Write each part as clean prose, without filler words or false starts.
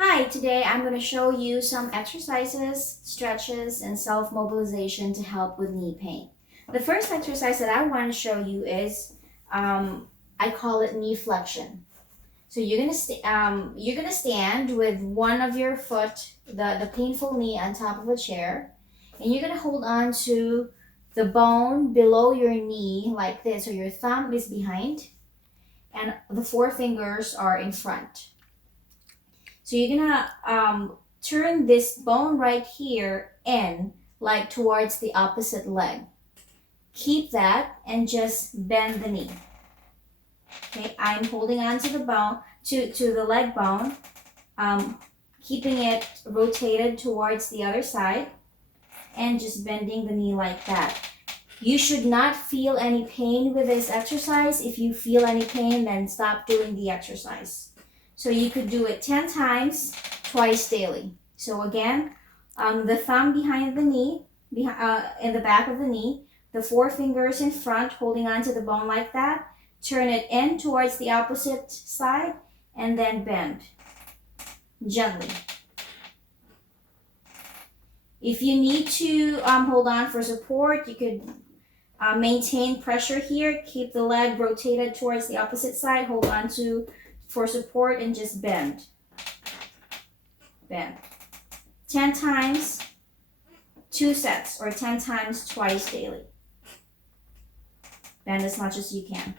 Hi, today I'm going to show you some exercises, stretches, and self-mobilization to help with knee pain. The first exercise that I want to show you is, I call it knee flexion. So you're gonna stand with one of your foot, the painful knee on top of a chair, and you're gonna hold on to the bone below your knee like this. So your thumb is behind, and the four fingers are in front. So you're gonna turn this bone right here in, like towards the opposite leg. Keep that and just bend the knee. Okay, I'm holding on to the bone, to the leg bone, keeping it rotated towards the other side, and just bending the knee like that. You should not feel any pain with this exercise. If you feel any pain, then stop doing the exercise. So you could do it 10 times, twice daily. So again, the thumb behind the knee, in the back of the knee, the four fingers in front, holding onto the bone like that. Turn it in towards the opposite side, and then bend gently. If you need to hold on for support, you could maintain pressure here. Keep the leg rotated towards the opposite side. Hold on to for support and just bend. Bend. 10 times, 2 sets, or 10 times twice daily. Bend as much as you can.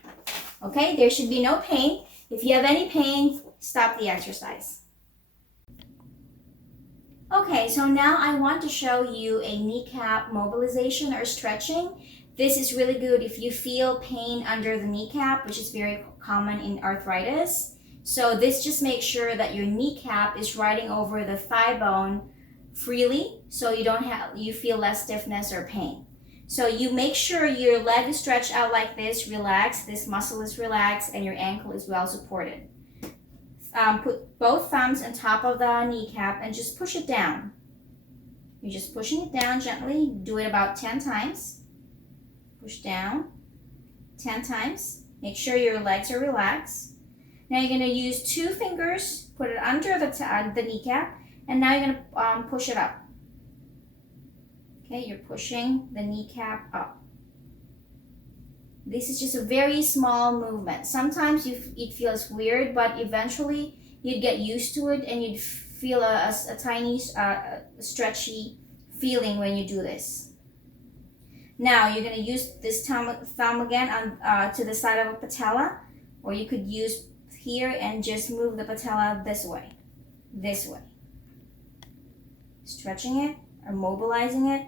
Okay, there should be no pain. If you have any pain, stop the exercise. Okay, so now I want to show you a kneecap mobilization or stretching. This is really good if you feel pain under the kneecap, which is very common in arthritis. So this just makes sure that your kneecap is riding over the thigh bone freely, so you feel less stiffness or pain. So you make sure your leg is stretched out like this, relaxed, this muscle is relaxed, and your ankle is well supported. Put both thumbs on top of the kneecap and just push it down. You're just pushing it down gently. Do it about 10 times. Push down 10 times. Make sure your legs are relaxed. Now you're going to use 2 fingers, put it under the kneecap, and now you're going to push it up. Okay, you're pushing the kneecap up. This is just a very small movement. Sometimes it feels weird, but eventually you'd get used to it and you'd feel a tiny stretchy feeling when you do this. Now you're going to use this thumb again on to the side of a patella, or you could use here and just move the patella this way. Stretching it or mobilizing it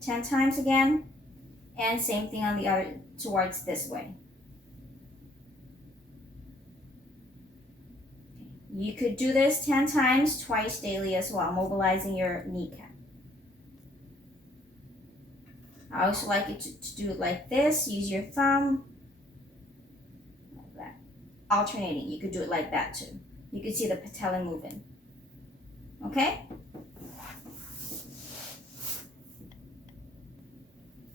10 times again. And same thing on the other, towards this way. You could do this 10 times, twice daily as well, mobilizing your kneecap. I also like it to do it like this. Use your thumb, like that. Alternating, you could do it like that too. You could see the patella moving. Okay?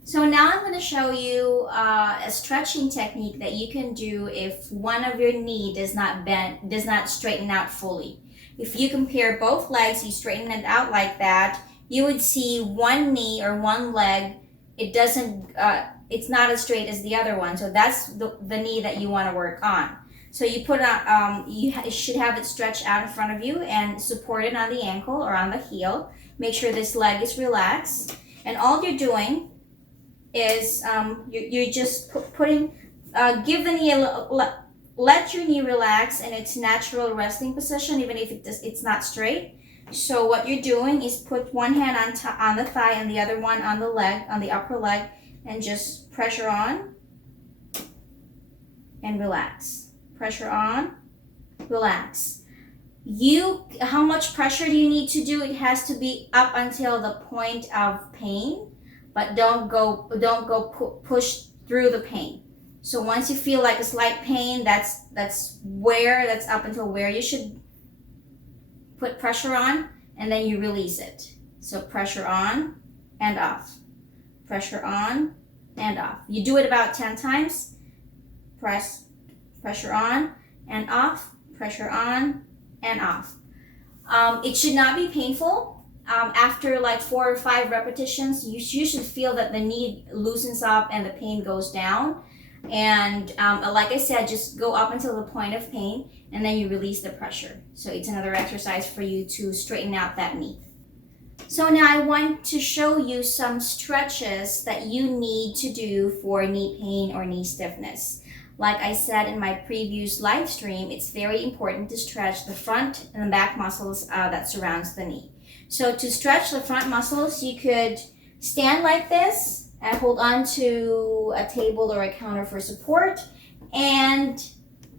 So now I'm going to show you a stretching technique that you can do if one of your knee does not straighten out fully. If you compare both legs, you straighten it out like that, you would see one knee or one leg, it's not as straight as the other one. So that's the knee that you want to work on. So you put on, you should have it stretched out in front of you and supported on the ankle or on the heel. Make sure this leg is relaxed, and all you're doing is you're just give the knee let your knee relax in its natural resting position, even if it's not straight. So what you're doing is put one hand on the thigh and the other one on the leg, on the upper leg, and just pressure on and relax. Pressure on, relax. How much pressure do you need to do? It has to be up until the point of pain. But don't go push through the pain. So once you feel like a slight pain, that's up until where you should put pressure on, and then you release it. So pressure on and off. Pressure on and off. You do it about 10 times. Pressure on and off, pressure on and off. It should not be painful. After like 4 or 5 repetitions, you should feel that the knee loosens up and the pain goes down. And like I said, just go up until the point of pain, and then you release the pressure. So it's another exercise for you to straighten out that knee. So now I want to show you some stretches that you need to do for knee pain or knee stiffness. Like I said in my previous live stream, it's very important to stretch the front and the back muscles that surrounds the knee. So to stretch the front muscles, you could stand like this and hold on to a table or a counter for support, and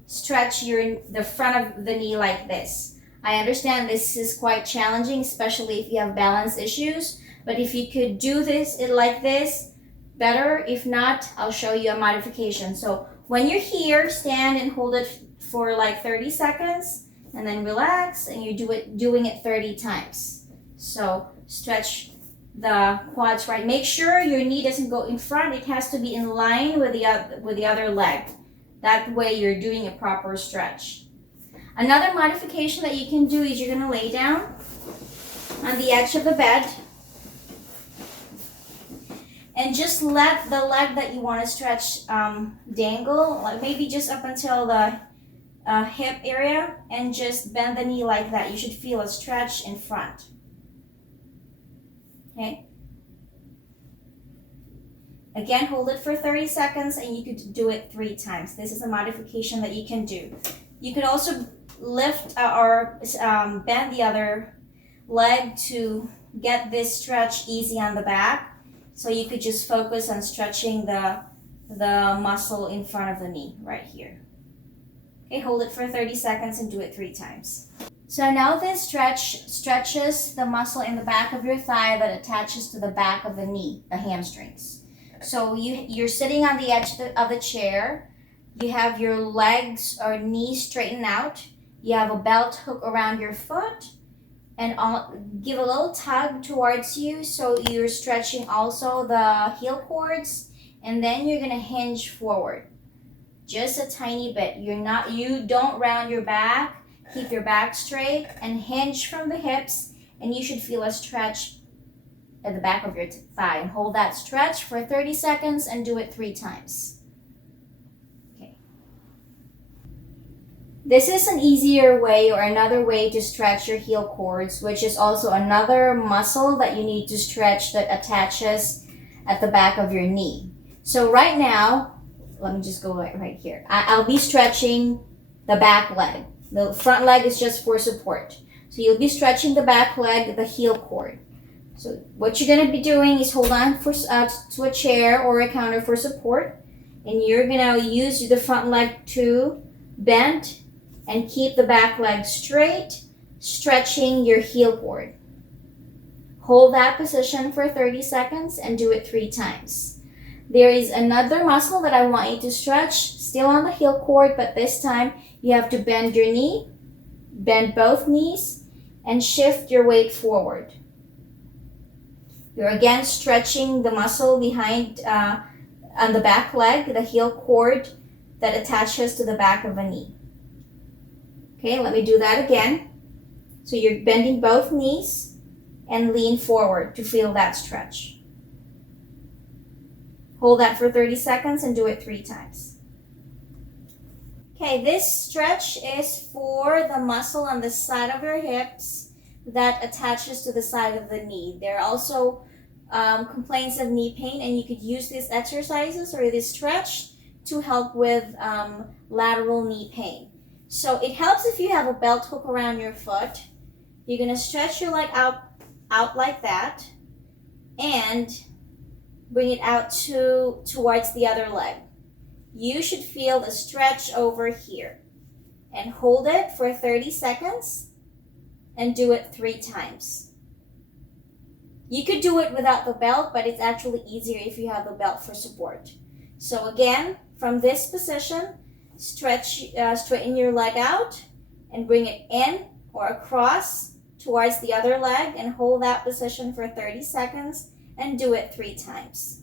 stretch the front of the knee like this. I understand this is quite challenging, especially if you have balance issues, but if you could do this like this, better. If not, I'll show you a modification. So when you're here, stand and hold it for like 30 seconds, and then relax, and you're doing it 30 times. So stretch the quads right. Make sure your knee doesn't go in front. It has to be in line with the other leg. That way you're doing a proper stretch. Another modification that you can do is you're going to lay down on the edge of the bed and just let the leg that you want to stretch dangle, like maybe just up until the hip area, and just bend the knee like that. You should feel a stretch in front. Okay. Again, hold it for 30 seconds, and you could do it 3 times. This is a modification that you can do. You could also lift or bend the other leg to get this stretch easy on the back. So you could just focus on stretching the muscle in front of the knee right here. Okay, hold it for 30 seconds and do it 3 times. So now this stretches the muscle in the back of your thigh that attaches to the back of the knee, the hamstrings. So you're sitting on the edge of the chair. You have your legs or knees straightened out. You have a belt hook around your foot, and give a little tug towards you, so you're stretching also the heel cords, and then you're gonna hinge forward, just a tiny bit. You don't round your back. Keep your back straight and hinge from the hips, and you should feel a stretch at the back of your thigh. And hold that stretch for 30 seconds and do it 3 times. This is an easier way or another way to stretch your heel cords, which is also another muscle that you need to stretch that attaches at the back of your knee. So right now, let me just go right here. I'll be stretching the back leg. The front leg is just for support. So you'll be stretching the back leg, the heel cord. So what you're going to be doing is hold on to a chair or a counter for support, and you're going to use the front leg to bend and keep the back leg straight, stretching your heel cord. Hold that position for 30 seconds and do it 3 times. There is another muscle that I want you to stretch, still on the heel cord, but this time you have to bend your knee, bend both knees, and shift your weight forward. You're again stretching the muscle behind on the back leg, the heel cord that attaches to the back of a knee. Okay, let me do that again. So you're bending both knees and lean forward to feel that stretch. Hold that for 30 seconds and do it 3 times. Okay, this stretch is for the muscle on the side of your hips that attaches to the side of the knee. There are also complaints of knee pain, and you could use these exercises or this stretch to help with lateral knee pain. So it helps if you have a belt hook around your foot. You're going to stretch your leg out like that and bring it out towards the other leg. You should feel the stretch over here, and hold it for 30 seconds and do it 3 times. You could do it without the belt, but it's actually easier if you have the belt for support. So again, from this position, straighten your leg out and bring it in or across towards the other leg, and hold that position for 30 seconds and do it 3 times.